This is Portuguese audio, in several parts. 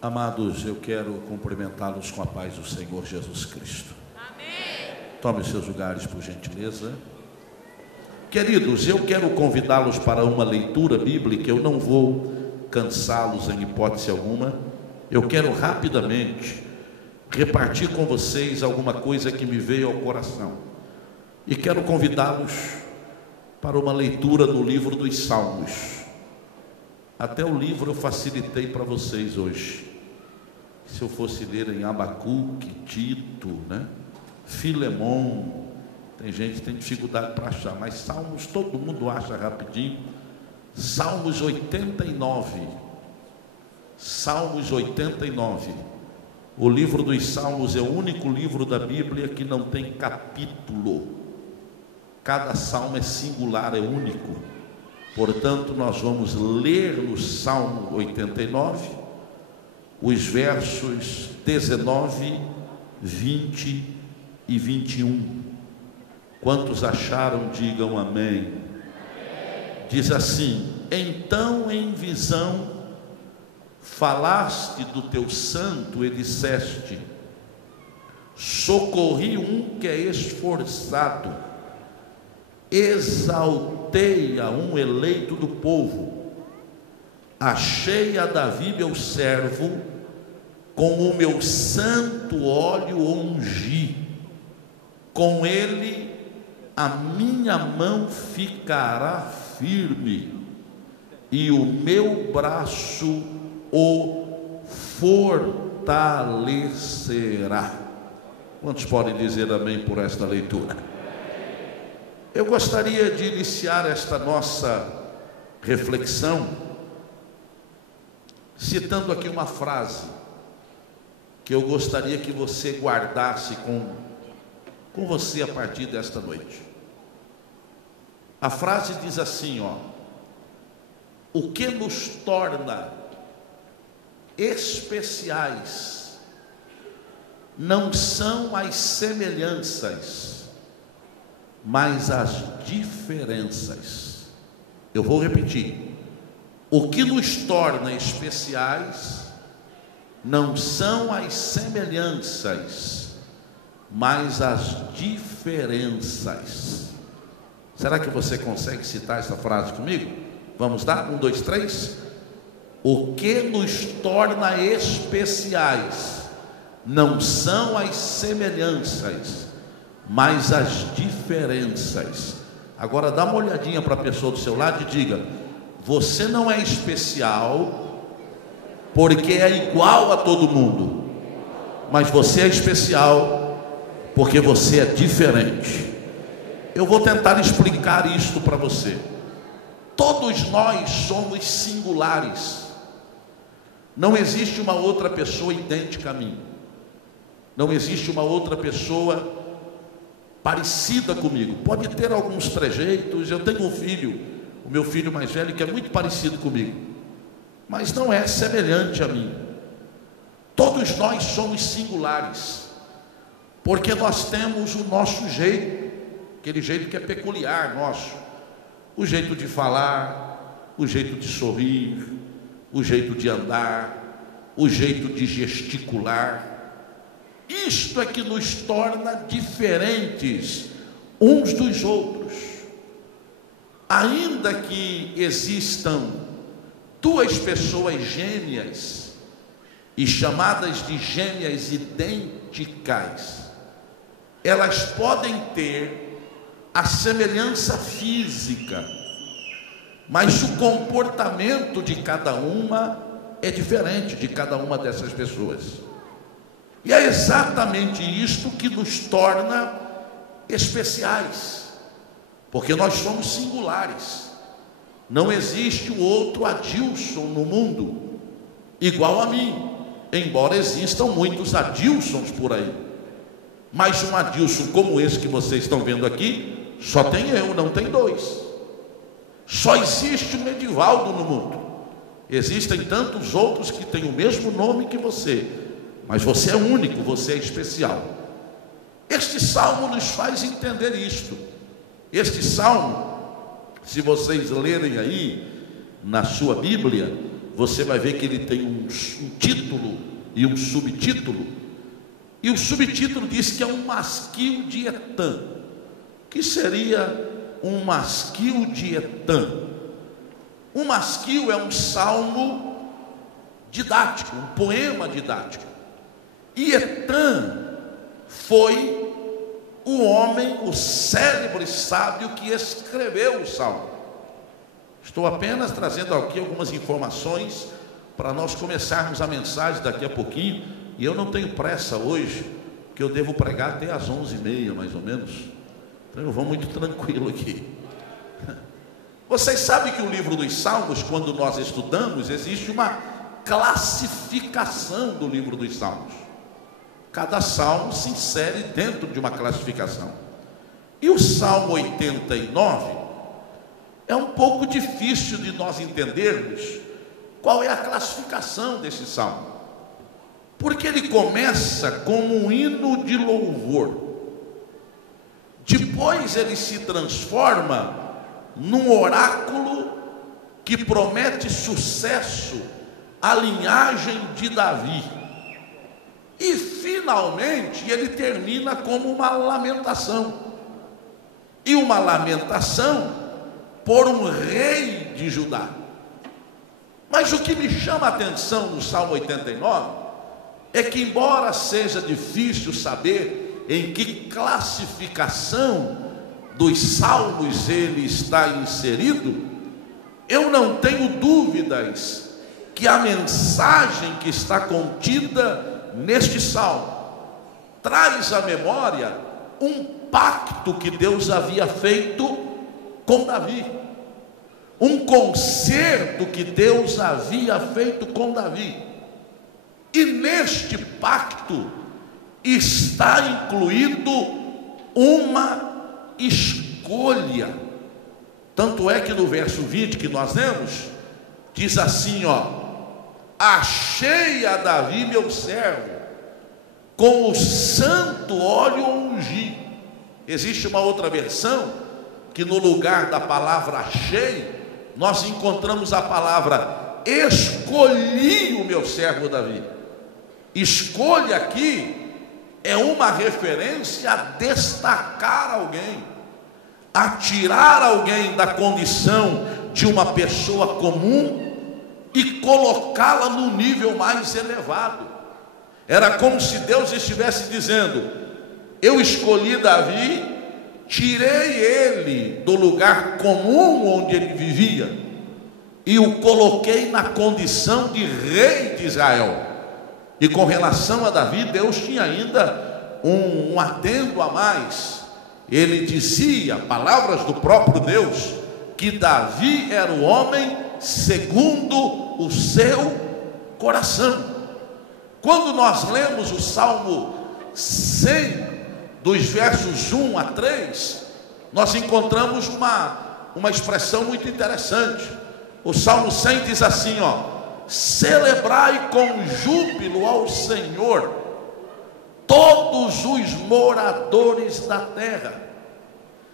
Amados, eu quero cumprimentá-los com a paz do Senhor Jesus Cristo. Amém. Tome seus lugares, por gentileza. Queridos, eu quero convidá-los para uma leitura bíblica. Eu não vou cansá-los em hipótese alguma. Eu quero rapidamente repartir com vocês alguma coisa que me veio ao coração. E quero convidá-los para uma leitura no livro dos Salmos. Até o livro eu facilitei para vocês hoje. Se eu fosse ler em Abacuque, Tito, Filemon, tem gente que tem dificuldade para achar, mas Salmos todo mundo acha rapidinho. Salmos 89. Salmos 89. O livro dos Salmos é o único livro da Bíblia que não tem capítulo. Cada salmo é singular, é único. Portanto, nós vamos ler no Salmo 89 os versos 19, 20 e 21. Quantos acharam, digam amém. Diz assim: então em visão falaste do teu santo e disseste: socorri um que é esforçado, exaltei a um eleito do povo, achei a Davi meu servo, com o meu santo óleo ungi, com ele a minha mão ficará firme, e o meu braço o fortalecerá. Quantos podem dizer amém por esta leitura? Eu gostaria de iniciar esta nossa reflexão citando aqui uma frase que eu gostaria que você guardasse com você a partir desta noite. A frase diz assim, o que nos torna especiais não são as semelhanças, mas as diferenças. Eu vou repetir. O que nos torna especiais não são as semelhanças, mas as diferenças. Será que você consegue citar essa frase comigo? Vamos lá? 1, 2, 3. O que nos torna especiais não são as semelhanças, mas as diferenças. Agora dá uma olhadinha para a pessoa do seu lado e diga: você não é especial porque é igual a todo mundo, mas você é especial porque você é diferente. Eu vou tentar explicar isto para você. Todos nós somos singulares. Não existe uma outra pessoa idêntica a mim. Não existe uma outra pessoa parecida comigo. Pode ter alguns trejeitos. Eu tenho um filho, o meu filho mais velho, que é muito parecido comigo, mas não é semelhante a mim. Todos nós somos singulares, porque nós temos o nosso jeito, aquele jeito que é peculiar nosso, o jeito de falar, o jeito de sorrir, o jeito de andar, o jeito de gesticular. Isto é que nos torna diferentes uns dos outros. Ainda que existam duas pessoas gêmeas e chamadas de gêmeas idênticas, elas podem ter a semelhança física, mas o comportamento de cada uma é diferente de cada uma dessas pessoas. E é exatamente isto que nos torna especiais, porque nós somos singulares. Não existe o outro Adilson no mundo igual a mim, embora existam muitos Adilsons por aí, mas um Adilson como esse que vocês estão vendo aqui, só tem eu, não tem dois. Só existe um Edivaldo no mundo. Existem tantos outros que têm o mesmo nome que você, mas você é único, você é especial. Este salmo nos faz entender isto. Este salmo, se vocês lerem aí na sua Bíblia, você vai ver que ele tem um título e um subtítulo. E o subtítulo diz que é um masquil de Etã. O que seria um masquil de Etã? Um masquil é um salmo didático, um poema didático. E Etã foi o homem, o célebre sábio que escreveu o salmo. Estou apenas trazendo aqui algumas informações para nós começarmos a mensagem daqui a pouquinho. E eu não tenho pressa hoje, que eu devo pregar até às 11h30 mais ou menos. Então eu vou muito tranquilo aqui. Vocês sabem que o livro dos Salmos, quando nós estudamos, existe uma classificação do livro dos Salmos. Cada salmo se insere dentro de uma classificação. E o Salmo 89 é um pouco difícil de nós entendermos qual é a classificação desse salmo. Porque ele começa como um hino de louvor. Depois ele se transforma num oráculo que promete sucesso à linhagem de Davi. E finalmente ele termina como uma lamentação. E uma lamentação por um rei de Judá. Mas o que me chama a atenção no Salmo 89 é que, embora seja difícil saber em que classificação dos salmos ele está inserido, eu não tenho dúvidas que a mensagem que está contida neste salmo traz à memória um pacto que Deus havia feito com Davi, um concerto que Deus havia feito com Davi. E neste pacto está incluído uma escolha. Tanto é que no verso 20 que nós lemos, diz assim, achei a Davi meu servo, com o santo óleo ungi. Existe uma outra versão que no lugar da palavra achei, nós encontramos a palavra escolhi o meu servo Davi. Escolha aqui é uma referência a destacar alguém, a tirar alguém da condição de uma pessoa comum e colocá-la no nível mais elevado. Era como se Deus estivesse dizendo: eu escolhi Davi, tirei ele do lugar comum onde ele vivia e o coloquei na condição de rei de Israel. E com relação a Davi, Deus tinha ainda um adendo a mais. Ele dizia, palavras do próprio Deus, que Davi era o homem segundo o seu coração. Quando nós lemos o Salmo 100, dos versos 1 a 3, nós encontramos uma expressão muito interessante. O Salmo 100 diz assim, celebrai com júbilo ao Senhor todos os moradores da terra,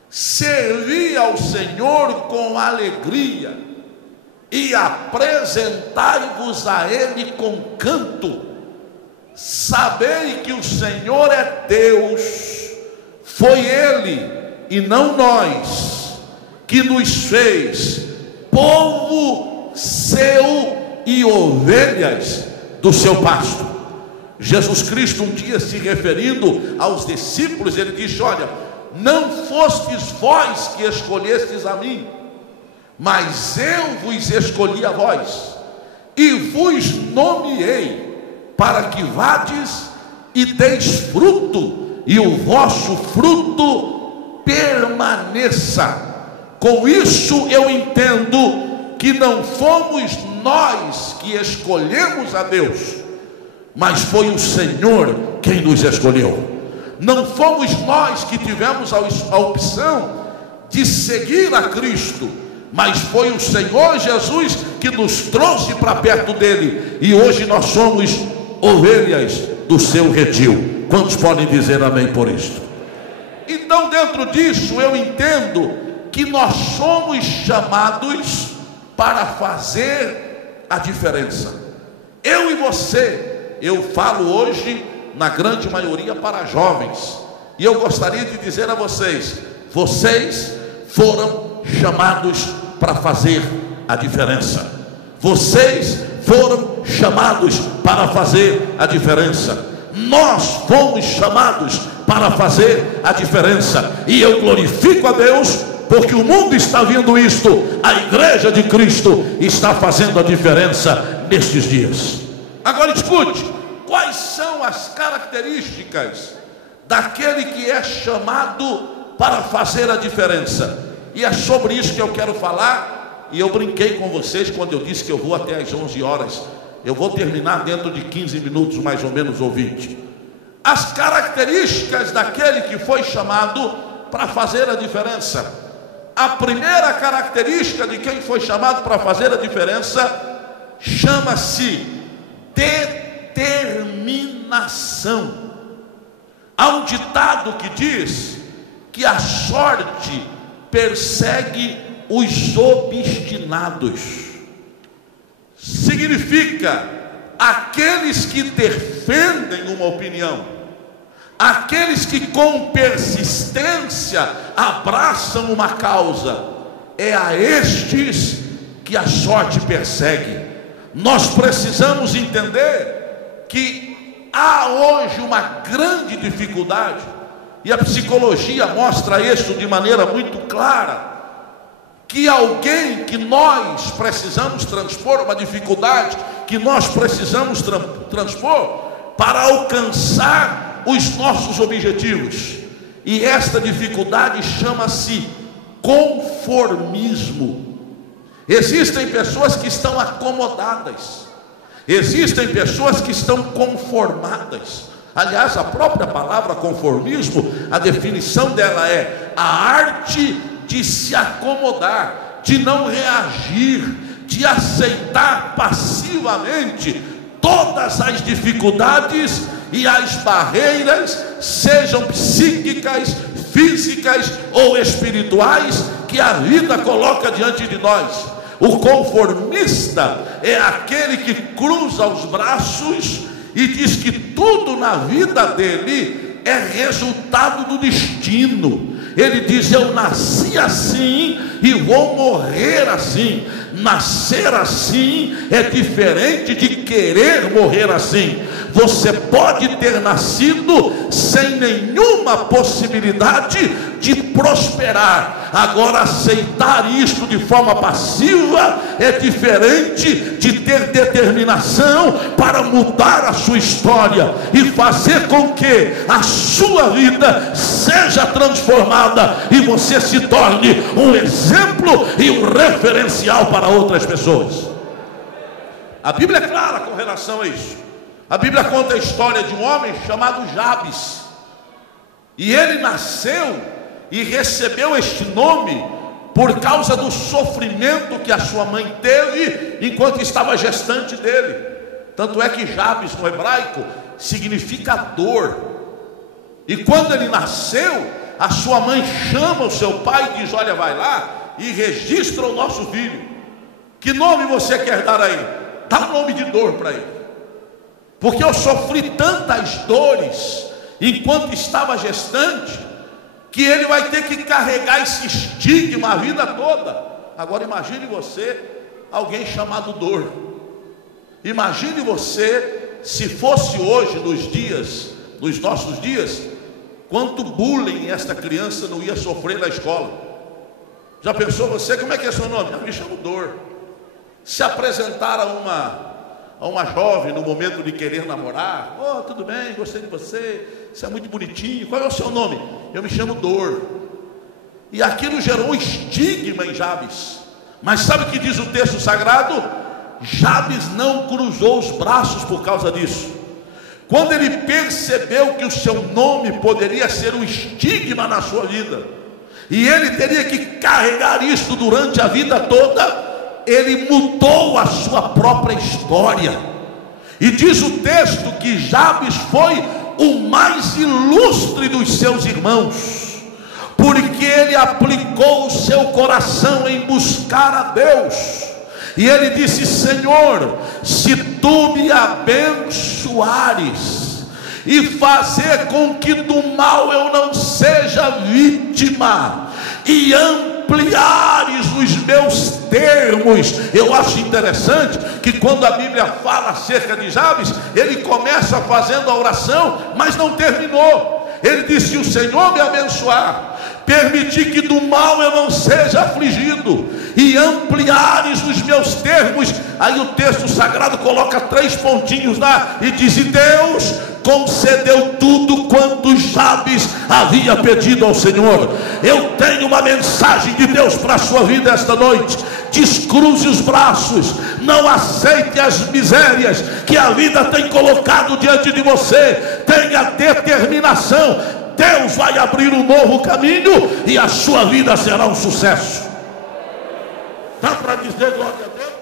servi ao Senhor com alegria e apresentai-vos a Ele com canto. Sabei que o Senhor é Deus, foi Ele e não nós que nos fez povo seu e ovelhas do seu pasto. Jesus Cristo um dia, se referindo aos discípulos, ele disse: olha, não fostes vós que escolhestes a mim, mas eu vos escolhi a vós e vos nomeei para que vades e deis fruto, e o vosso fruto permaneça. Com isso eu entendo que não fomos nós que escolhemos a Deus, mas foi o Senhor quem nos escolheu. Não fomos nós que tivemos a opção de seguir a Cristo, mas foi o Senhor Jesus que nos trouxe para perto dele, e hoje nós somos ovelhas do seu redil. Quantos podem dizer amém por isso? Então, dentro disso, eu entendo que nós somos chamados para fazer a diferença. Eu e você, eu falo hoje, na grande maioria, para jovens, e eu gostaria de dizer a vocês: vocês foram chamados para fazer a diferença. Vocês foram chamados para fazer a diferença. Nós fomos chamados para fazer a diferença. E eu glorifico a Deus, porque o mundo está vendo isto. A igreja de Cristo está fazendo a diferença nestes dias. Agora escute, quais são as características daquele que é chamado para fazer a diferença? E é sobre isso que eu quero falar. E eu brinquei com vocês quando eu disse que eu vou até às 11 horas. Eu vou terminar dentro de 15 minutos mais ou menos, ou 20. As características daquele que foi chamado para fazer a diferença. A primeira característica de quem foi chamado para fazer a diferença chama-se determinação. Há um ditado que diz que a sorte persegue os obstinados. Significa aqueles que defendem uma opinião, aqueles que com persistência abraçam uma causa. É a estes que a sorte persegue. Nós precisamos entender que há hoje uma grande dificuldade, e a psicologia mostra isso de maneira muito clara, que alguém que nós precisamos transpor, uma dificuldade que nós precisamos transpor para alcançar os nossos objetivos. E esta dificuldade chama-se conformismo. Existem pessoas que estão acomodadas, existem pessoas que estão conformadas. Aliás, a própria palavra conformismo, a definição dela é a arte de se acomodar, de não reagir, de aceitar passivamente todas as dificuldades e as barreiras, sejam psíquicas, físicas ou espirituais, que a vida coloca diante de nós. O conformista é aquele que cruza os braços e diz que tudo na vida dele é resultado do destino. Ele diz: eu nasci assim e vou morrer assim. Nascer assim é diferente de querer morrer assim. Você pode ter nascido sem nenhuma possibilidade de prosperar. Agora, aceitar isto de forma passiva é diferente de ter determinação para mudar a sua história e fazer com que a sua vida seja transformada e você se torne um exemplo e um referencial para outras pessoas. A Bíblia é clara com relação a isso. A Bíblia conta a história de um homem chamado Jabes, e ele nasceu e recebeu este nome por causa do sofrimento que a sua mãe teve enquanto estava gestante dele. Tanto é que Jabes no hebraico significa dor. E quando ele nasceu, a sua mãe chama o seu pai e diz: olha, vai lá e registra o nosso filho. Que nome você quer dar a ele? Dá um nome de dor para ele, porque eu sofri tantas dores enquanto estava gestante, que ele vai ter que carregar esse estigma a vida toda. Agora imagine você, alguém chamado dor. Imagine você, se fosse hoje, nos nossos dias, quanto bullying esta criança não ia sofrer na escola. Já pensou você? Como é que é seu nome? Eu me chamo Dor. Se apresentar a uma jovem no momento de querer namorar: oh, tudo bem, gostei de você, você é muito bonitinho, qual é o seu nome? Eu me chamo Dor. E aquilo gerou um estigma em Jabes. Mas sabe o que diz o texto sagrado? Jabes não cruzou os braços por causa disso. Quando ele percebeu que o seu nome poderia ser um estigma na sua vida, e ele teria que carregar isso durante a vida toda, ele mudou a sua própria história. E diz o texto que Jabes foi o mais ilustre dos seus irmãos, porque ele aplicou o seu coração em buscar a Deus. E ele disse: Senhor, se tu me abençoares e fazer com que do mal eu não seja vítima, e ampliares os meus termos. Eu acho interessante que quando a Bíblia fala acerca de Jabes, ele começa fazendo a oração, mas não terminou. Ele disse: se o Senhor me abençoar, permitir que do mal eu não seja afligido, e ampliares os meus termos. Aí o texto sagrado coloca 3 pontinhos lá e diz: e Deus concedeu tudo quanto Jabes havia pedido ao Senhor. Eu tenho uma mensagem de Deus para a sua vida esta noite. Descruze os braços, não aceite as misérias que a vida tem colocado diante de você. Tenha determinação. Deus vai abrir um novo caminho e a sua vida será um sucesso. Dá para dizer glória a Deus?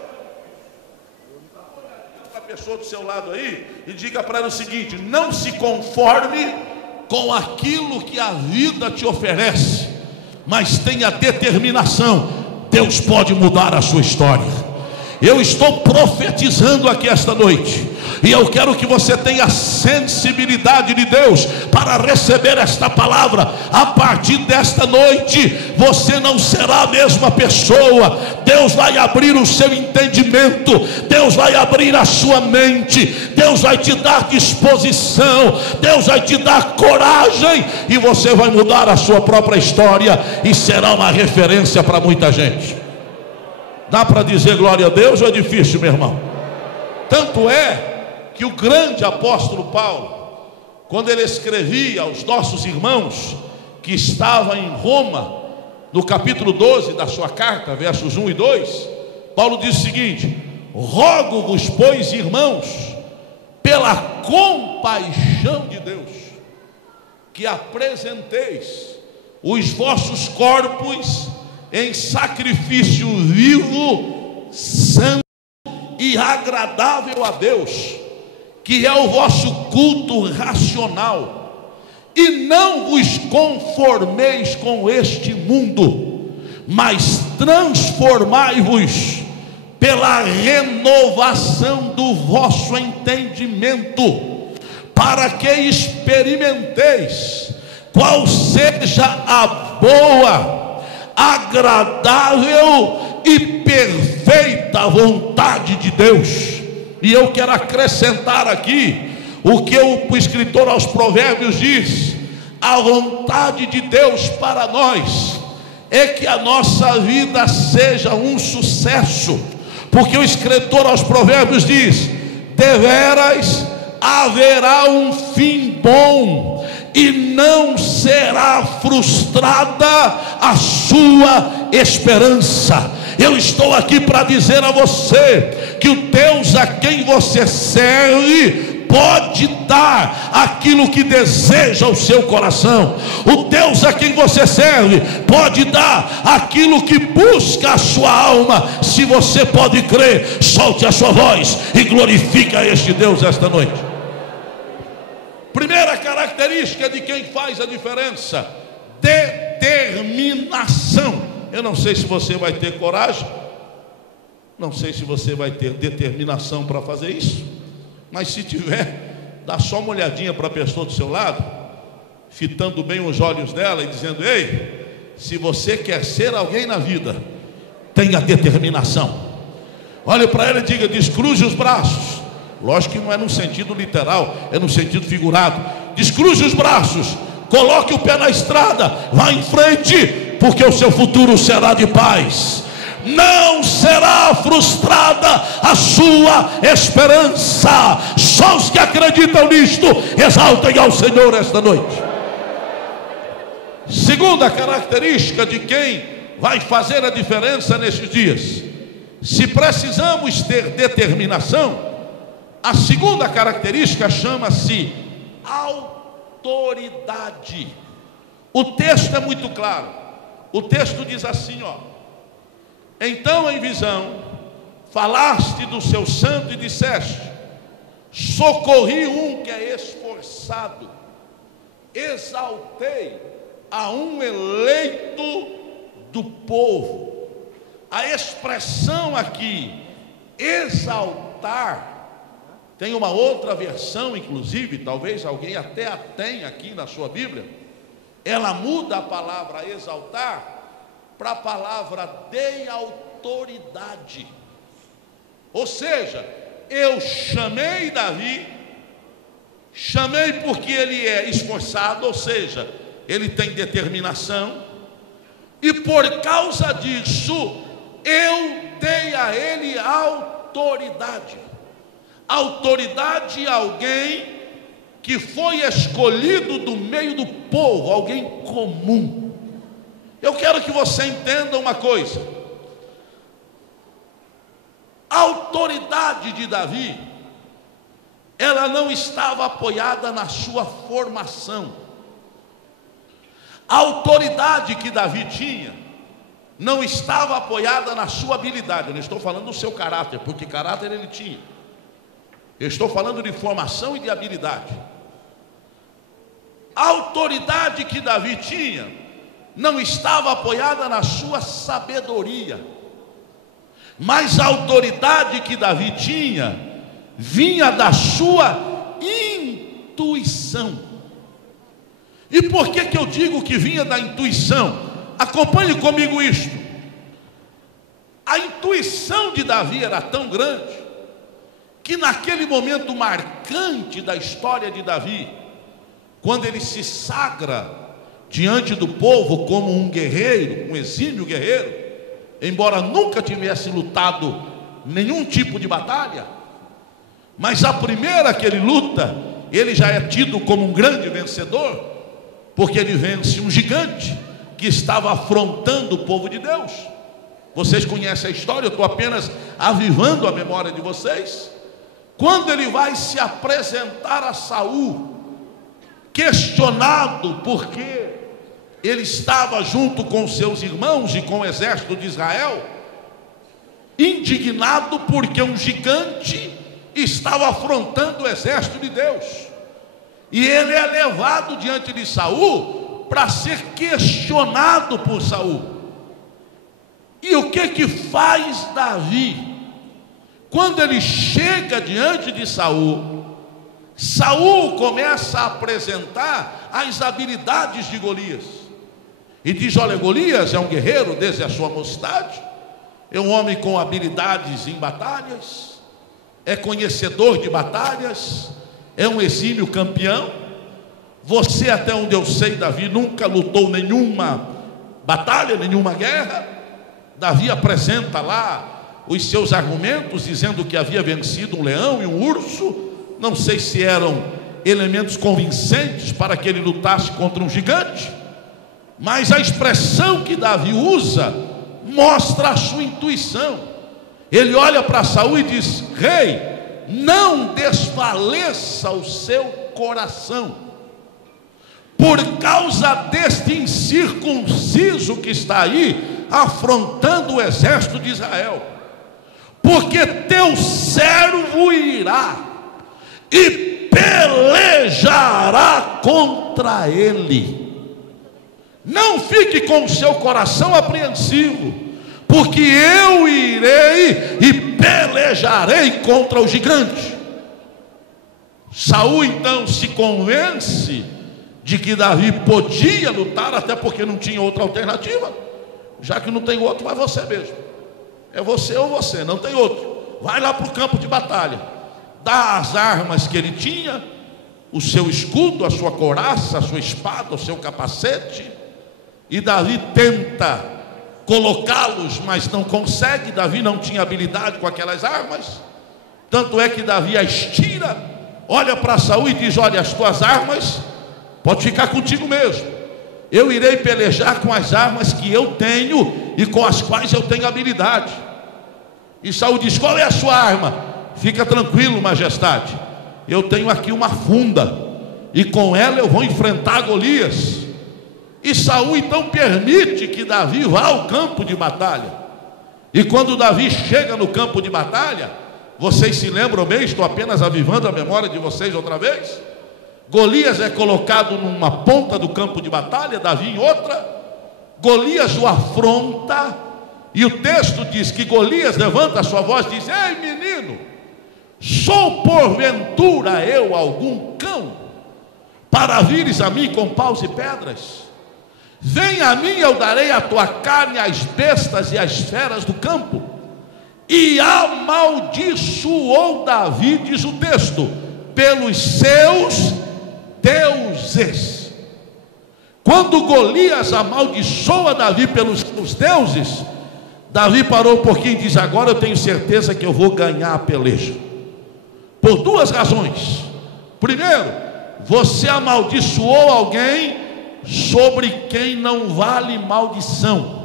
A pessoa do seu lado aí e diga para ela o seguinte: não se conforme com aquilo que a vida te oferece, mas tenha determinação. Deus pode mudar a sua história. Eu estou profetizando aqui esta noite, e eu quero que você tenha sensibilidade de Deus para receber esta palavra. A partir desta noite você não será a mesma pessoa. Deus vai abrir o seu entendimento, Deus vai abrir a sua mente, Deus vai te dar disposição, Deus vai te dar coragem, e você vai mudar a sua própria história e será uma referência para muita gente. Dá para dizer glória a Deus ou é difícil, meu irmão? Tanto é que o grande apóstolo Paulo, quando ele escrevia aos nossos irmãos que estavam em Roma, no capítulo 12 da sua carta, versos 1 e 2, Paulo diz o seguinte: rogo-vos, pois, irmãos, pela compaixão de Deus, que apresenteis os vossos corpos em sacrifício vivo, santo e agradável a Deus, que é o vosso culto racional. E não vos conformeis com este mundo, mas transformai-vos pela renovação do vosso entendimento, para que experimenteis qual seja a boa, agradável e perfeita vontade de Deus. E eu quero acrescentar aqui o que o escritor aos Provérbios diz: a vontade de Deus para nós é que a nossa vida seja um sucesso, porque o escritor aos Provérbios diz: deveras haverá um fim bom, e não será frustrada a sua esperança. Eu estou aqui para dizer a você que o Deus a quem você serve pode dar aquilo que deseja o seu coração. O Deus a quem você serve pode dar aquilo que busca a sua alma. Se você pode crer, solte a sua voz e glorifique a este Deus esta noite. Primeira característica de quem faz a diferença: determinação. Eu não sei se você vai ter coragem, não sei se você vai ter determinação para fazer isso, mas se tiver, dá só uma olhadinha para a pessoa do seu lado, fitando bem os olhos dela e dizendo: ei, se você quer ser alguém na vida, tenha determinação. Olhe para ela e diga: descruze os braços. Lógico que não é no sentido literal, é no sentido figurado. Descruze os braços, coloque o pé na estrada, vá em frente, porque o seu futuro será de paz. Não será frustrada a sua esperança. Só os que acreditam nisto exaltem ao Senhor esta noite. Segunda característica de quem vai fazer a diferença nesses dias: se precisamos ter determinação, a segunda característica chama-se autoridade. O texto é muito claro. O texto diz assim, ó: então em visão falaste do seu santo e disseste: socorri um que é esforçado, exaltei a um eleito do povo. A expressão aqui Exaltar. Tem uma outra versão, inclusive, talvez alguém até a tenha aqui na sua Bíblia. Ela muda a palavra exaltar para a palavra de autoridade. Ou seja, eu chamei Davi, chamei porque ele é esforçado, ou seja, ele tem determinação, e por causa disso, eu dei a ele autoridade. Autoridade é alguém que foi escolhido do meio do povo, alguém comum. Eu quero que você entenda uma coisa: a autoridade de Davi, ela não estava apoiada na sua formação. A autoridade que Davi tinha não estava apoiada na sua habilidade. Eu não estou falando do seu caráter, porque caráter ele tinha. Eu estou falando de formação e de habilidade. A autoridade que Davi tinha não estava apoiada na sua sabedoria, mas a autoridade que Davi tinha vinha da sua intuição. E por que eu digo que vinha da intuição? Acompanhe comigo isto. A intuição de Davi era tão grande que naquele momento marcante da história de Davi, quando ele se sagra diante do povo como um guerreiro, um exímio guerreiro, embora nunca tivesse lutado nenhum tipo de batalha, mas a primeira que ele luta, ele já é tido como um grande vencedor, porque ele vence um gigante que estava afrontando o povo de Deus. Vocês conhecem a história, eu estou apenas avivando a memória de vocês. Quando ele vai se apresentar a Saul, questionado porque ele estava junto com seus irmãos e com o exército de Israel, indignado porque um gigante estava afrontando o exército de Deus, e ele é levado diante de Saul para ser questionado por Saul. E o que faz Davi? Quando ele chega diante de Saul, Saul começa a apresentar as habilidades de Golias, e diz: olha, Golias é um guerreiro desde a sua mocidade, é um homem com habilidades em batalhas, é conhecedor de batalhas, é um exímio campeão. Você, até onde eu sei, Davi nunca lutou nenhuma batalha, nenhuma guerra. Davi apresenta lá os seus argumentos, dizendo que havia vencido um leão e um urso. Não sei se eram elementos convincentes para que ele lutasse contra um gigante, mas a expressão que Davi usa mostra a sua intuição. Ele olha para Saul e diz: rei, não desfaleça o seu coração por causa deste incircunciso que está aí afrontando o exército de Israel, porque teu servo irá e pelejará contra ele. Não fique com o seu coração apreensivo, porque eu irei e pelejarei contra o gigante. Saul então se convence de que Davi podia lutar, até porque não tinha outra alternativa. Já que não tem outro, vai você mesmo. É você ou você, não tem outro. Vai lá para o campo de batalha, dá as armas que ele tinha, o seu escudo, a sua couraça, a sua espada, o seu capacete, e Davi tenta colocá-los, mas não consegue. Davi não tinha habilidade com aquelas armas, tanto é que Davi as tira, olha para Saul e diz: olha, as tuas armas pode ficar contigo mesmo, eu irei pelejar com as armas que eu tenho e com as quais eu tenho habilidade. E Saul diz: qual é a sua arma? Fica tranquilo, majestade, eu tenho aqui uma funda, e com ela eu vou enfrentar Golias. E Saul então permite que Davi vá ao campo de batalha. E quando Davi chega no campo de batalha, vocês se lembram bem, estou apenas avivando a memória de vocês outra vez. Golias é colocado numa ponta do campo de batalha, Davi em outra. Golias o afronta, E o texto diz que Golias levanta a sua voz e diz: ei menino, sou porventura eu algum cão, para vires a mim com paus e pedras? Vem a mim, eu darei a tua carne às bestas e às feras do campo. E amaldiçoou Davi, diz o texto, pelos seus deuses. Quando Golias amaldiçoa Davi pelos seus deuses, Davi parou um pouquinho e diz: agora eu tenho certeza que eu vou ganhar a peleja. Por duas razões. Primeiro, você amaldiçoou alguém sobre quem não vale maldição.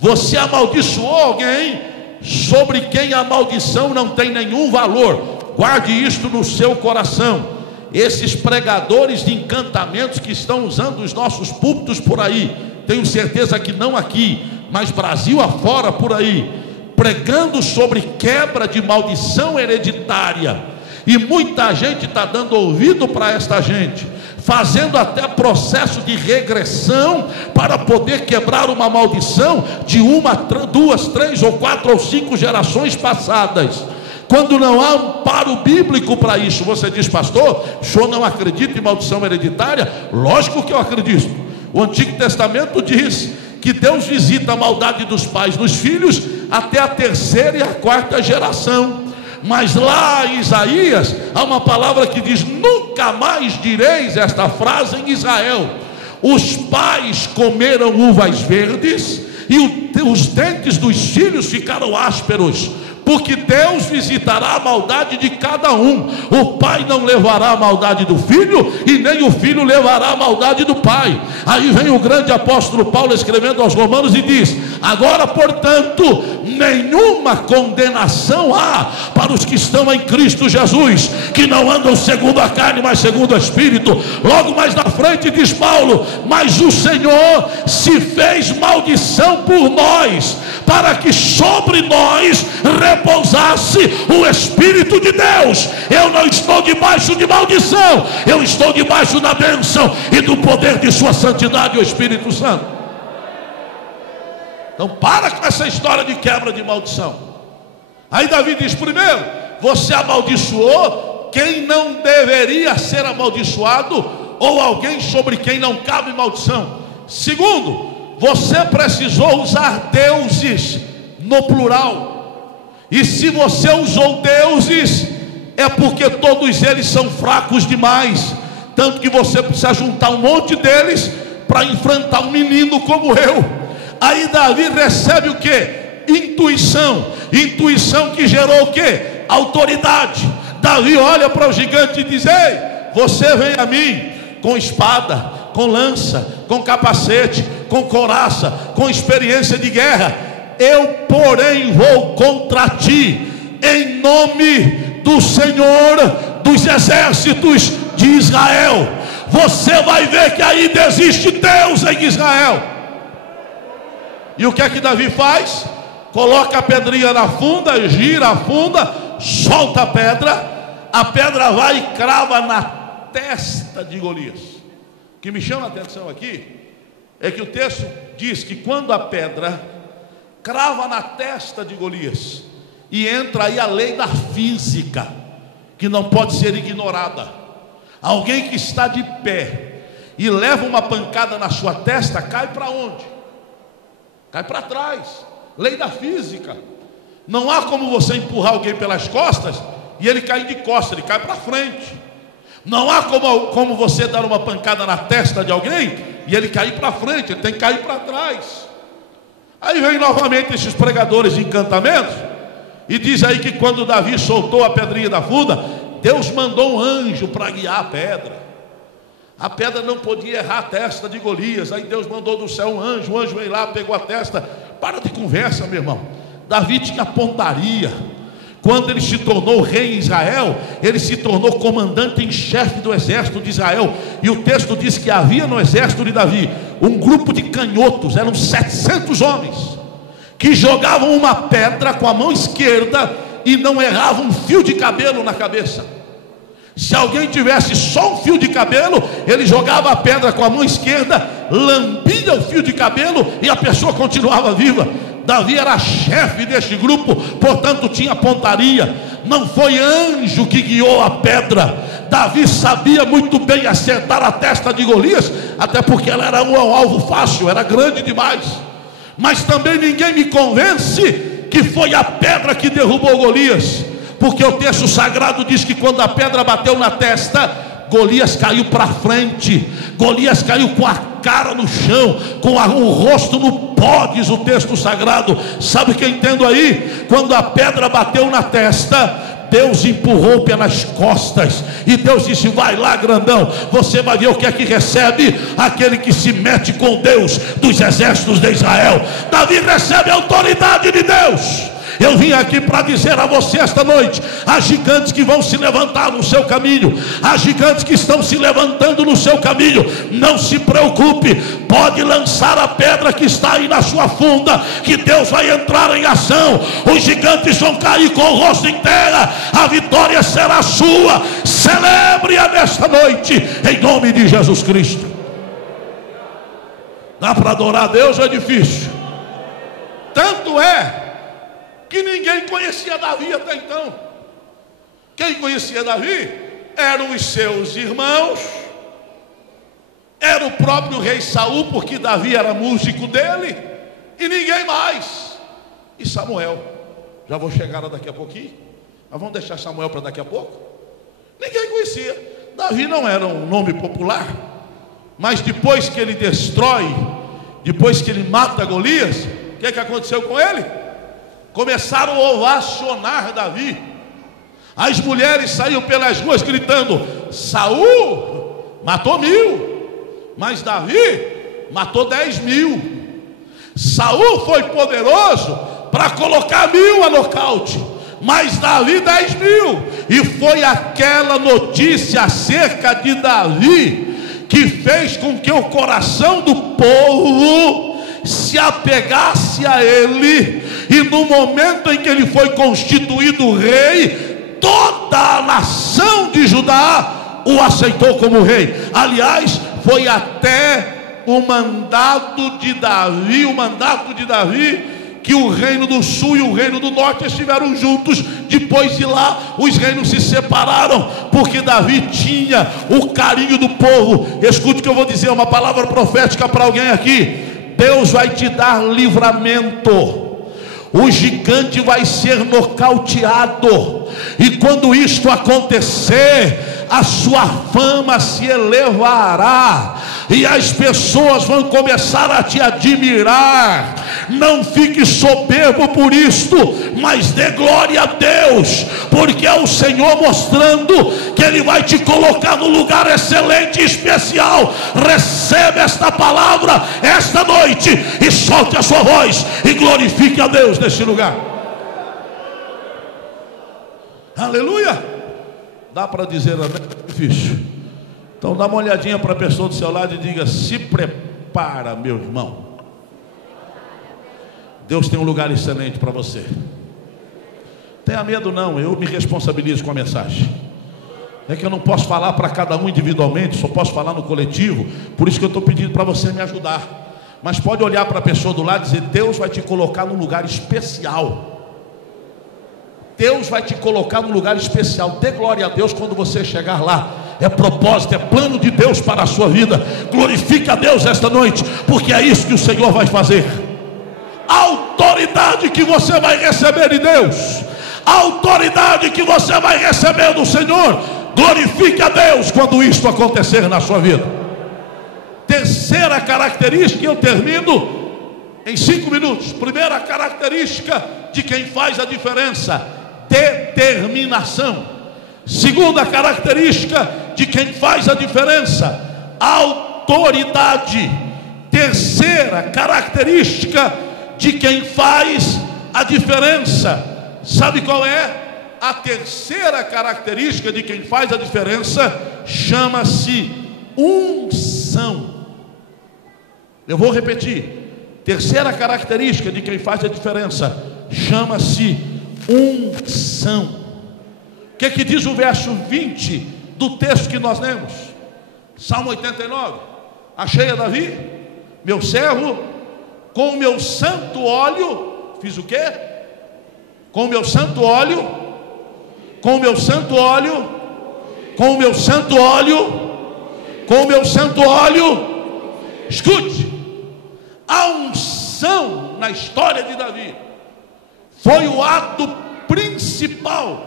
Você amaldiçoou alguém sobre quem a maldição não tem nenhum valor. Guarde isto no seu coração. Esses pregadores de encantamentos que estão usando os nossos púlpitos por aí, tenho certeza que não aqui, mas Brasil afora por aí, pregando sobre quebra de maldição hereditária, e muita gente está dando ouvido para esta gente, fazendo até processo de regressão para poder quebrar uma maldição de uma, duas, três ou quatro ou cinco gerações passadas, quando não há amparo bíblico para isso. Você diz: pastor, o senhor não acredita em maldição hereditária? Lógico que eu acredito. O Antigo Testamento diz que Deus visita a maldade dos pais nos filhos até a terceira e a quarta geração. Mas lá em Isaías há uma palavra que diz: nunca mais direis esta frase em Israel. Os pais comeram uvas verdes e os dentes dos filhos ficaram ásperos, porque Deus visitará a maldade de cada um. O pai não levará a maldade do filho, e nem o filho levará a maldade do pai. Aí vem o grande apóstolo Paulo escrevendo aos Romanos e diz: agora, portanto, nenhuma condenação há para os que estão em Cristo Jesus, que não andam segundo a carne, mas segundo o Espírito. Logo mais na frente diz Paulo: mas o Senhor se fez maldição por nós, para que sobre nós repousasse o Espírito de Deus. Eu não estou debaixo de maldição, eu estou debaixo da bênção e do poder de sua santidade, o Espírito Santo. Então para com essa história de quebra de maldição. Aí Davi diz: primeiro, você amaldiçoou quem não deveria ser amaldiçoado, ou alguém sobre quem não cabe maldição. Segundo, você precisou usar deuses no plural. E se você usou deuses, é porque todos eles são fracos demais, tanto que você precisa juntar um monte deles para enfrentar um menino como eu. Aí Davi recebe o que? Intuição. Intuição que gerou o que? Autoridade. Davi olha para o gigante e diz: ei, você vem a mim com espada, com lança, com capacete, com couraça, com experiência de guerra. Eu, porém, vou contra ti, em nome do Senhor dos exércitos de Israel. Você vai ver que ainda existe Deus em Israel. E o que é que Davi faz? Coloca a pedrinha na funda, gira a funda, solta a pedra vai e crava na testa de Golias. O que me chama a atenção aqui é que o texto diz que quando a pedra crava na testa de Golias, e entra aí a lei da física, que não pode ser ignorada. Alguém que está de pé e leva uma pancada na sua testa, cai para onde? Cai para trás. Lei da física. Não há como você empurrar alguém pelas costas e ele cair de costas, ele cai para frente. Não há como você dar uma pancada na testa de alguém e ele cair para frente, ele tem que cair para trás. Aí vem novamente esses pregadores de encantamentos e diz aí que quando Davi soltou a pedrinha da funda, Deus mandou um anjo para guiar a pedra. A pedra não podia errar a testa de Golias. Aí Deus mandou do céu um anjo veio lá, pegou a testa. Para de conversa, meu irmão. Davi tinha pontaria. Quando ele se tornou rei em Israel, ele se tornou comandante em chefe do exército de Israel. E o texto diz que havia no exército de Davi um grupo de canhotos, eram 700 homens, que jogavam uma pedra com a mão esquerda e não erravam um fio de cabelo na cabeça. Se alguém tivesse só um fio de cabelo, ele jogava a pedra com a mão esquerda, lambia o fio de cabelo e a pessoa continuava viva. Davi era chefe deste grupo, portanto tinha pontaria. Não foi anjo que guiou a pedra. Davi sabia muito bem acertar a testa de Golias, até porque ela era um alvo fácil, era grande demais. Mas também ninguém me convence que foi a pedra que derrubou Golias, porque o texto sagrado diz que quando a pedra bateu na testa, Golias caiu para frente. Golias caiu com a cara no chão, com o rosto no pó, diz o texto sagrado. Sabe o que eu entendo aí? Quando a pedra bateu na testa, Deus empurrou pelas costas, e Deus disse: vai lá, grandão, você vai ver o que é que recebe aquele que se mete com Deus dos exércitos de Israel. Davi recebe a autoridade de Deus. Eu vim aqui para dizer a você esta noite: há gigantes que vão se levantar no seu caminho, há gigantes que estão se levantando no seu caminho. Não se preocupe, pode lançar a pedra que está aí na sua funda, que Deus vai entrar em ação. Os gigantes vão cair com o rosto em terra, a vitória será sua. Celebre-a nesta noite, em nome de Jesus Cristo. Dá para adorar a Deus ou é difícil? Tanto é que ninguém conhecia Davi até então. Quem conhecia Davi eram os seus irmãos, era o próprio rei Saul, porque Davi era músico dele, e ninguém mais. E Samuel, já vou chegar daqui a pouquinho, mas vamos deixar Samuel para daqui a pouco. Ninguém conhecia. Davi não era um nome popular, mas depois que ele destrói, depois que ele mata Golias, o que aconteceu com ele? Começaram a ovacionar Davi. As mulheres saíam pelas ruas gritando: Saul matou 1000, mas Davi matou 10.000. Saul foi poderoso para colocar 1000 a nocaute, mas Davi 10.000. E foi aquela notícia acerca de Davi que fez com que o coração do povo se apegasse a ele, e no momento em que ele foi constituído rei, toda a nação de Judá o aceitou como rei. Aliás, foi até o mandato de Davi, que o reino do sul e o reino do norte estiveram juntos. Depois de lá, os reinos se separaram, porque Davi tinha o carinho do povo. Escute o que eu vou dizer, uma palavra profética para alguém aqui. Deus vai te dar livramento. O gigante vai ser nocauteado, e quando isto acontecer, a sua fama se elevará, e as pessoas vão começar a te admirar. Não fique soberbo por isto, mas dê glória a Deus, porque é o Senhor mostrando que Ele vai te colocar no lugar excelente e especial. Recebe esta palavra esta noite, e solte a sua voz e glorifique a Deus neste lugar. Aleluia. Dá para dizer amém? Difícil. Então dá uma olhadinha para a pessoa do seu lado e diga: se prepara, meu irmão. Deus tem um lugar excelente para você. Tenha medo não, eu me responsabilizo com a mensagem. É que eu não posso falar para cada um individualmente, só posso falar no coletivo. Por isso que eu estou pedindo para você me ajudar. Mas pode olhar para a pessoa do lado e dizer: Deus vai te colocar num lugar especial. Deus vai te colocar num lugar especial. Dê glória a Deus quando você chegar lá. É propósito, é plano de Deus para a sua vida. Glorifique a Deus esta noite, porque é isso que o Senhor vai fazer. A autoridade que você vai receber de Deus, a autoridade que você vai receber do Senhor, glorifique a Deus quando isto acontecer na sua vida. Terceira característica, eu termino em 5 minutos. Primeira característica de quem faz a diferença: determinação. Segunda característica de quem faz a diferença: autoridade. Terceira característica de quem faz a diferença, sabe qual é? A terceira característica de quem faz a diferença chama-se unção. Eu vou repetir. Terceira característica de quem faz a diferença chama-se unção. O que diz o verso 20 do texto que nós lemos? Salmo 89. Achei a Davi, meu servo, com o meu santo óleo fiz o quê? Com o meu santo óleo, com o meu santo óleo, com o meu santo óleo, com o meu santo óleo. Escute, a unção na história de Davi foi o ato principal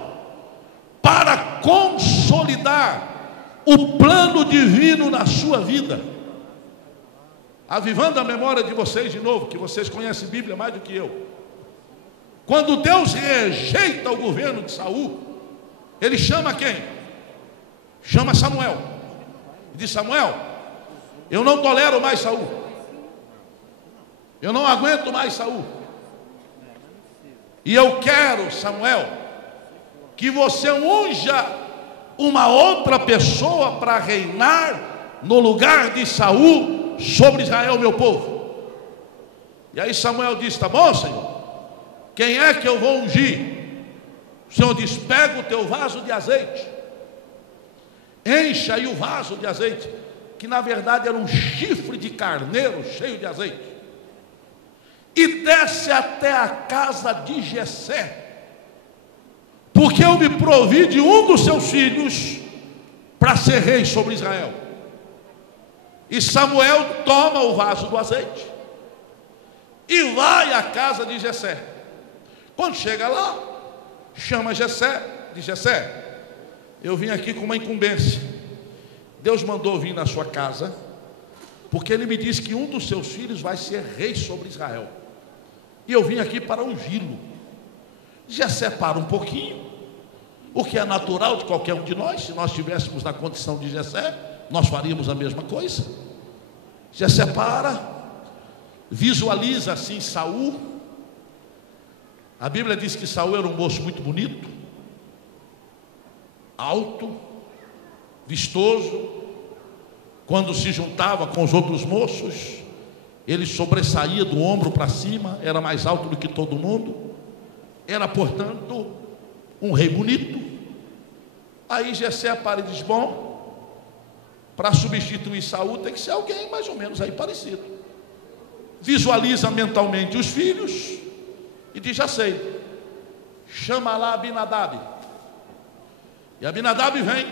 para consolidar o plano divino na sua vida. Avivando a memória de vocês de novo, que vocês conhecem a Bíblia mais do que eu. Quando Deus rejeita o governo de Saul, ele chama quem? Chama Samuel. E diz: Samuel, eu não tolero mais Saul. Eu não aguento mais Saul. E eu quero, Samuel, que você unja uma outra pessoa para reinar no lugar de Saul sobre Israel, meu povo. E aí Samuel disse: tá bom, Senhor, quem é que eu vou ungir? O Senhor diz: pega o teu vaso de azeite, encha aí o vaso de azeite, que na verdade era um chifre de carneiro cheio de azeite, e desce até a casa de Jessé, porque eu me provi de um dos seus filhos para ser rei sobre Israel. E Samuel toma o vaso do azeite e vai à casa de Jessé. Quando chega lá, chama Jessé, diz: Jessé, eu vim aqui com uma incumbência. Deus mandou vir na sua casa, porque ele me disse que um dos seus filhos vai ser rei sobre Israel, e eu vim aqui para ungí-lo. Jessé para um pouquinho, o que é natural de qualquer um de nós. Se nós estivéssemos na condição de Jessé, nós faríamos a mesma coisa. Jessé para, visualiza assim Saul. A Bíblia diz que Saul era um moço muito bonito, alto, vistoso. Quando se juntava com os outros moços, ele sobressaía do ombro para cima, era mais alto do que todo mundo. Era, portanto, um rei bonito. Aí Jessé para e diz: bom, para substituir Saul tem que ser alguém mais ou menos aí parecido. Visualiza mentalmente os filhos e diz: já sei, chama lá Abinadab. E Abinadab vem.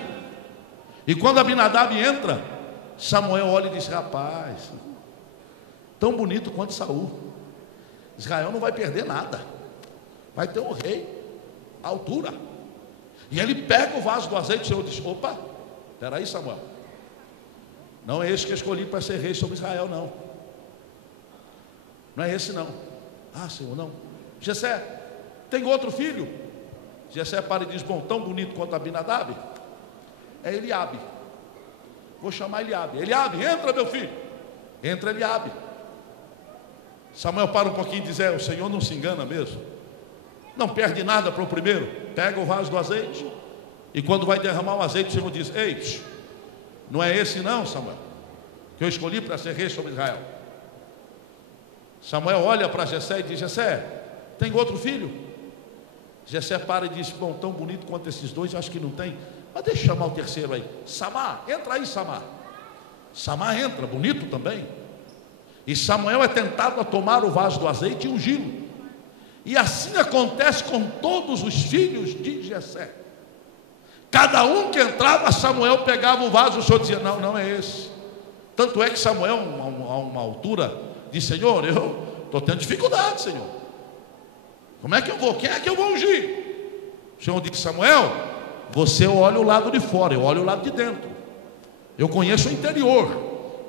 E quando Abinadab entra, Samuel olha e diz: rapaz, tão bonito quanto Saul. Israel não vai perder nada, vai ter um rei à altura. E ele pega o vaso do azeite. O Senhor diz: opa, espera aí, Samuel, não é esse que eu escolhi para ser rei sobre Israel, não. Não é esse, não. Ah, Senhor, não. Jessé, tem outro filho? Jessé para e diz: bom, tão bonito quanto Abinadab é Eliabe. Vou chamar Eliabe. Eliabe, entra, meu filho. Entra Eliabe. Samuel para um pouquinho e diz: o Senhor não se engana mesmo. Não perde nada para o primeiro. Pega o vaso do azeite, e quando vai derramar o azeite, o Senhor diz: ei, não é esse não, Samuel, que eu escolhi para ser rei sobre Israel. Samuel olha para Jessé e diz: Jessé, tem outro filho? Jessé para e diz: bom, tão bonito quanto esses dois, acho que não tem, mas deixa eu chamar o terceiro aí. Samar, entra aí, Samar. Samar entra, bonito também. E Samuel é tentado a tomar o vaso do azeite e ungí-lo. E assim acontece com todos os filhos de Jessé. Cada um que entrava, Samuel pegava o vaso, o Senhor dizia: não, não é esse. Tanto é que Samuel, a uma altura, disse: Senhor, eu estou tendo dificuldade, Senhor. Como é que eu vou? Quem é que eu vou ungir? O Senhor disse: Samuel, você olha o lado de fora, eu olho o lado de dentro. Eu conheço o interior,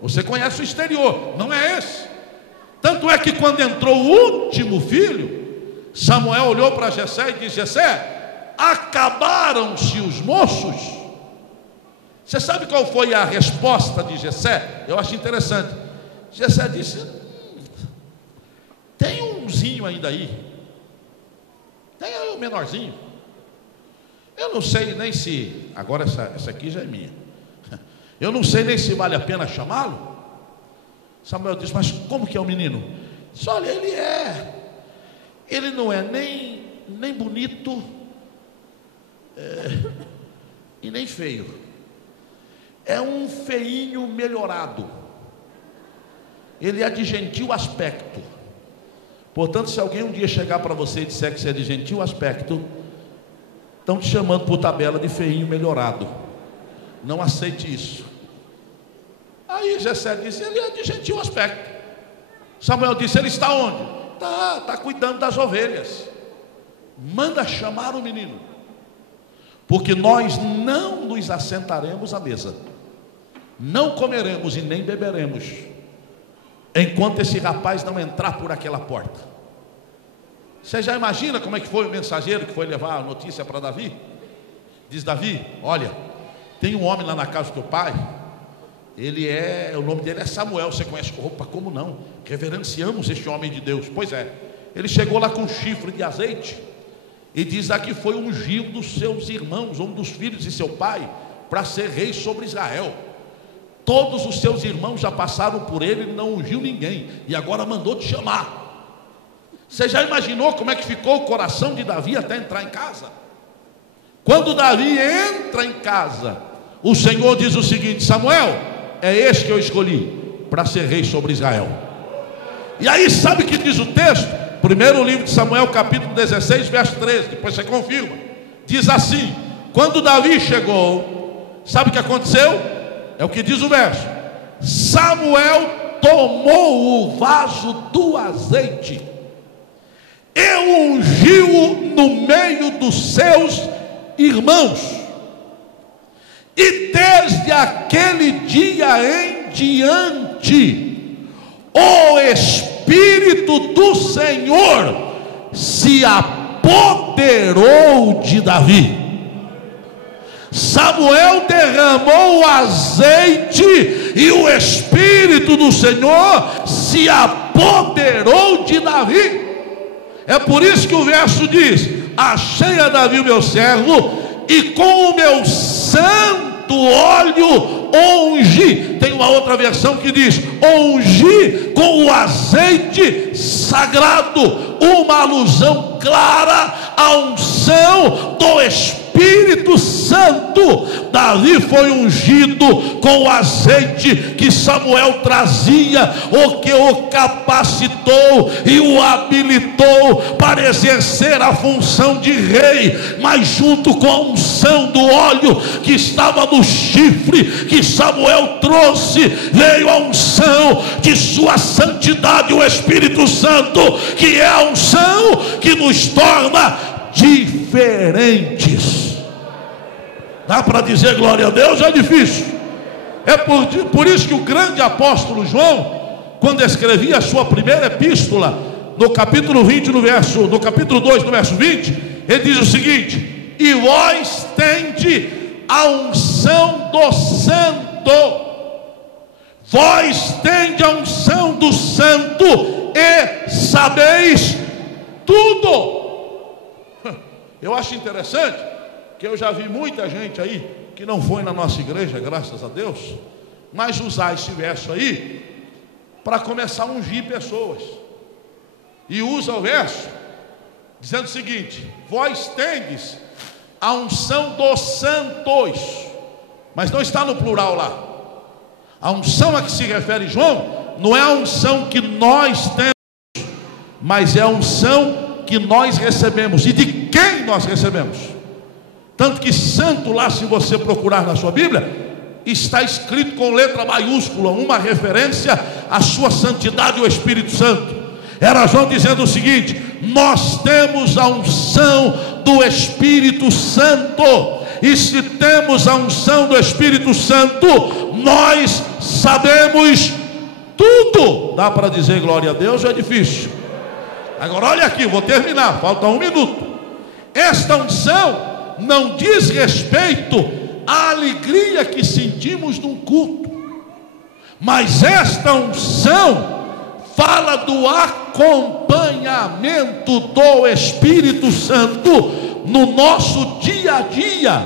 você conhece o exterior, não é esse. Tanto é que quando entrou o último filho, Samuel olhou para Jessé e disse: Jessé, acabaram-se os moços? Você sabe qual foi a resposta de Jessé? Eu acho interessante. Jessé disse: tem umzinho ainda aí, tem aí um menorzinho. Eu não sei nem se, agora essa aqui já é minha, eu não sei nem se vale a pena chamá-lo. Samuel disse: mas como que é o menino? Diz: olha, ele não é nem bonito e nem feio, é um feinho melhorado. Ele é de gentil aspecto. Portanto, se alguém um dia chegar para você e disser que você é de gentil aspecto, estão te chamando por tabela de feinho melhorado. Não aceite isso. Aí Jessé disse: ele é de gentil aspecto. Samuel disse: ele está onde? Está cuidando das ovelhas. Manda chamar o menino, porque nós não nos assentaremos à mesa, não comeremos e nem beberemos, enquanto esse rapaz não entrar por aquela porta. Você já imagina como é que foi o mensageiro que foi levar a notícia para Davi? Diz Davi: olha, tem um homem lá na casa do teu pai, o nome dele é Samuel. Você conhece? Opa, como não? Reverenciamos este homem de Deus. Pois é, ele chegou lá com um chifre de azeite, e diz aqui foi ungido dos seus irmãos, um dos filhos de seu pai, para ser rei sobre Israel. Todos os seus irmãos já passaram por ele, ele não ungiu ninguém, e agora mandou te chamar. Você já imaginou como é que ficou o coração de Davi até entrar em casa? Quando Davi entra em casa, o Senhor diz o seguinte: Samuel, é este que eu escolhi para ser rei sobre Israel. E aí sabe o que diz o texto? Primeiro livro de Samuel, capítulo 16, verso 13, depois você confirma. Diz assim: quando Davi chegou, sabe o que aconteceu? É o que diz o verso: Samuel tomou o vaso do azeite e ungiu-o no meio dos seus irmãos, e desde aquele dia em diante o Espírito do Senhor se apoderou de Davi. Samuel derramou o azeite e o Espírito do Senhor se apoderou de Davi. É por isso que o verso diz: achei a Davi o meu servo, e com o meu santo óleo ungi. Tem uma outra versão que diz: ungi com o azeite sagrado, uma alusão clara à unção do Espírito Santo. Davi foi ungido com o azeite que Samuel trazia, o que o capacitou e o habilitou para exercer a função de rei. Mas junto com a unção do óleo que estava no chifre que Samuel trouxe, veio a unção de sua santidade, o Espírito Santo, que é a unção que nos torna diferentes. Dá para dizer glória a Deus? É difícil. É por isso que o grande apóstolo João, quando escrevia a sua primeira epístola, no capítulo 20, no capítulo 2, no verso 20, ele diz o seguinte: e vós tende a unção do santo, vós tende a unção do santo e sabeis tudo. Eu acho interessante que eu já vi muita gente aí que não foi na nossa igreja, graças a Deus, mas usar esse verso aí para começar a ungir pessoas. E usa o verso dizendo o seguinte: vós tendes a unção dos santos, mas não está no plural lá. A unção a que se refere João não é a unção que nós temos, mas é a unção que nós recebemos. E de quem nós recebemos? Tanto que santo lá, se você procurar na sua Bíblia, está escrito com letra maiúscula, uma referência à sua santidade, o Espírito Santo. Era João dizendo o seguinte: nós temos a unção do Espírito Santo, e se temos a unção do Espírito Santo, nós sabemos tudo. Dá para dizer glória a Deus? É difícil. Agora olha aqui, vou terminar, falta 1 minuto. Esta unção não diz respeito à alegria que sentimos num culto, mas esta unção fala do acompanhamento do Espírito Santo no nosso dia a dia,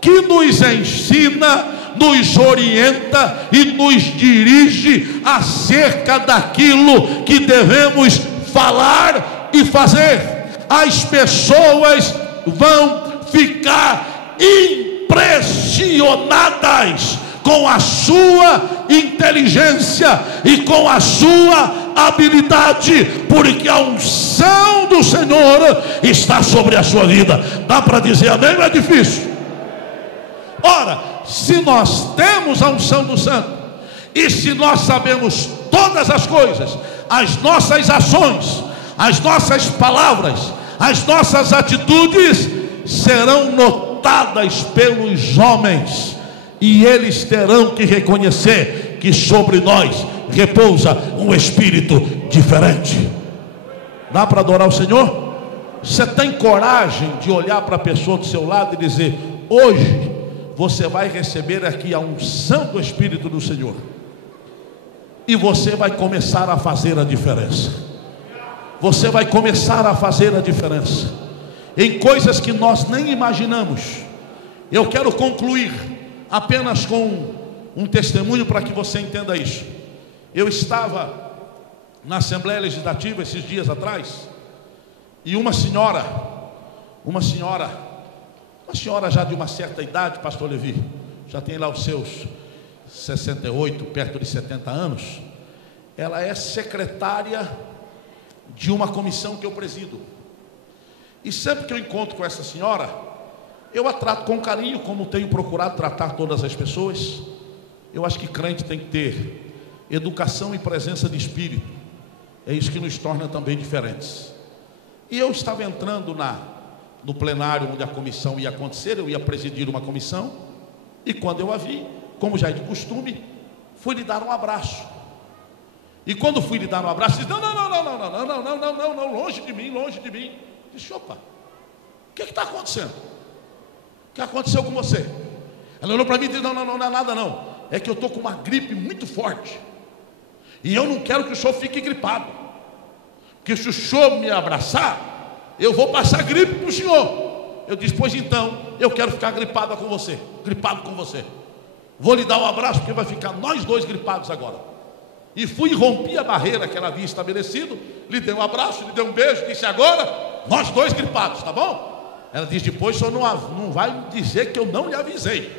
que nos ensina, nos orienta e nos dirige acerca daquilo que devemos falar e fazer. As pessoas vão ficar impressionadas com a sua inteligência e com a sua habilidade, porque a unção do Senhor está sobre a sua vida. Dá para dizer amém? Não é difícil. Ora, se nós temos a unção do Santo, e se nós sabemos todas as coisas, as nossas ações, as nossas palavras, as nossas atitudes serão notadas pelos homens, e eles terão que reconhecer que sobre nós repousa um espírito diferente. Dá para adorar o Senhor? Você tem coragem de olhar para a pessoa do seu lado e dizer: hoje você vai receber aqui a unção do Espírito do Senhor, e você vai começar a fazer a diferença. Você vai começar a fazer a diferença em coisas que nós nem imaginamos. Eu quero concluir apenas com um testemunho para que você entenda isso. Eu estava na Assembleia Legislativa esses dias atrás, e uma senhora já de uma certa idade, pastor Levi, já tem lá os seus 68, perto de 70 anos. Ela é secretária de uma comissão que eu presido, e sempre que eu encontro com essa senhora, eu a trato com carinho, como tenho procurado tratar todas as pessoas. Eu acho que crente tem que ter educação e presença de espírito, é isso que nos torna também diferentes. E eu estava entrando no plenário onde a comissão ia acontecer, eu ia presidir uma comissão, e quando eu a vi, como já é de costume, fui lhe dar um abraço. E quando fui lhe dar um abraço, disse: não, longe de mim. Disse: opa, o que está acontecendo? O que aconteceu com você? Ela olhou para mim e disse: não é nada não, é que eu estou com uma gripe muito forte, e eu não quero que o senhor fique gripado, porque se o senhor me abraçar, eu vou passar gripe para o senhor. Eu disse: pois então, eu quero ficar gripado com você. Vou lhe dar um abraço, porque vai ficar nós dois gripados agora. E fui e rompi a barreira que ela havia estabelecido, lhe dei um abraço, lhe dei um beijo, disse: agora nós dois gripados, tá bom? Ela disse: depois o senhor não vai dizer que eu não lhe avisei.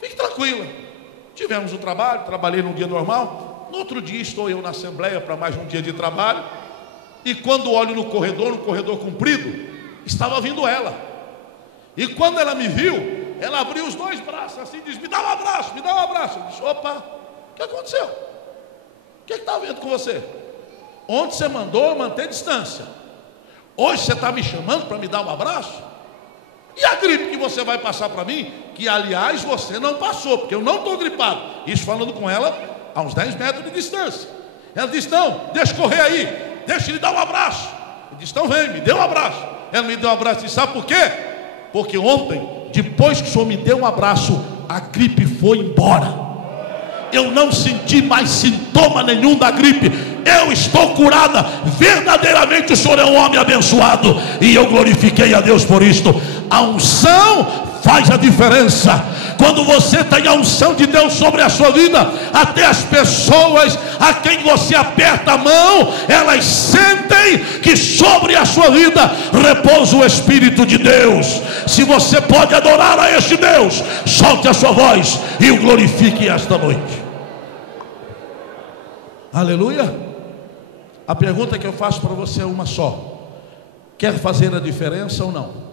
Fique tranquila. Tivemos o trabalho, trabalhei num dia normal. No outro dia estou eu na Assembleia para mais um dia de trabalho, e quando olho no corredor comprido, estava vindo ela. E quando ela me viu, ela abriu os dois braços assim e disse: me dá um abraço. Eu disse: opa, o que aconteceu? O que está havendo com você? Ontem você mandou eu manter distância, hoje você está me chamando para me dar um abraço? E a gripe que você vai passar para mim, que aliás você não passou, porque eu não estou gripado. Isso falando com ela a uns 10 metros de distância. Ela disse: não, deixa correr aí, deixa ele dar um abraço. Eu disse: então vem, me dê um abraço. Ela me deu um abraço e disse: sabe por quê? Porque ontem, depois que o senhor me deu um abraço, a gripe foi embora. Eu não senti mais sintoma nenhum da gripe. Eu estou curada. Verdadeiramente o senhor é um homem abençoado, e eu glorifiquei a Deus por isto. A unção faz a diferença. Quando você tem a unção de Deus sobre a sua vida, até as pessoas a quem você aperta a mão, elas sentem que sobre a sua vida repousa o Espírito de Deus. Se você pode adorar a este Deus, solte a sua voz e o glorifique esta noite. Aleluia. A pergunta que eu faço para você é uma só: quer fazer a diferença ou não?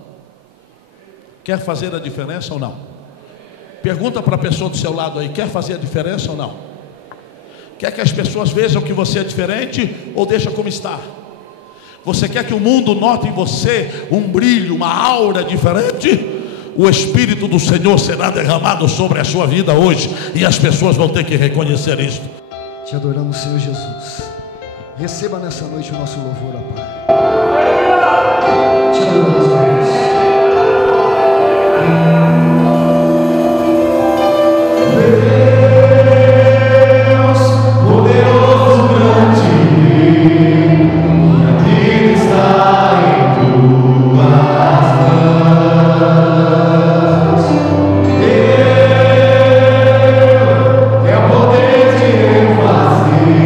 Quer fazer a diferença ou não? Pergunta para a pessoa do seu lado aí: quer fazer a diferença ou não? Quer que as pessoas vejam que você é diferente, ou deixa como está? Você quer que o mundo note em você um brilho, uma aura diferente? O Espírito do Senhor será derramado sobre a sua vida hoje, e as pessoas vão ter que reconhecer isto. Te adoramos, Senhor Jesus. Receba nessa noite o nosso louvor, ó Pai. Te adoramos, Deus. Poderoso, grande, minha vida está em tuas mãos. É o poder de refazer,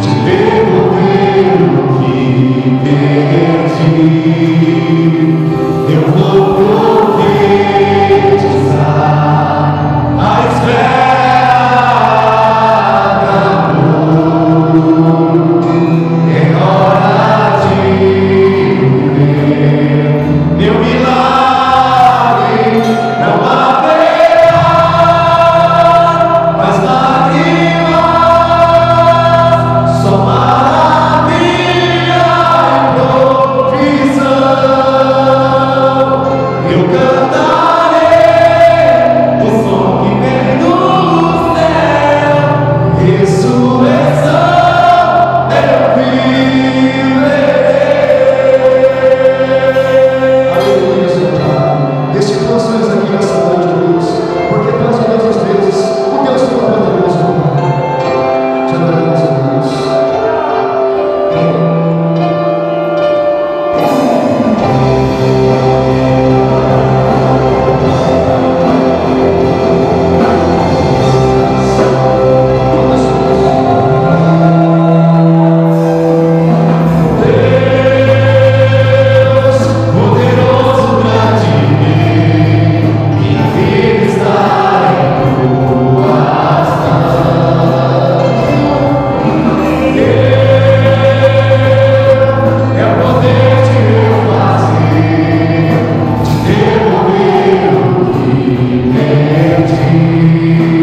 de devolver o que perdi. Eu vou prover. Amém.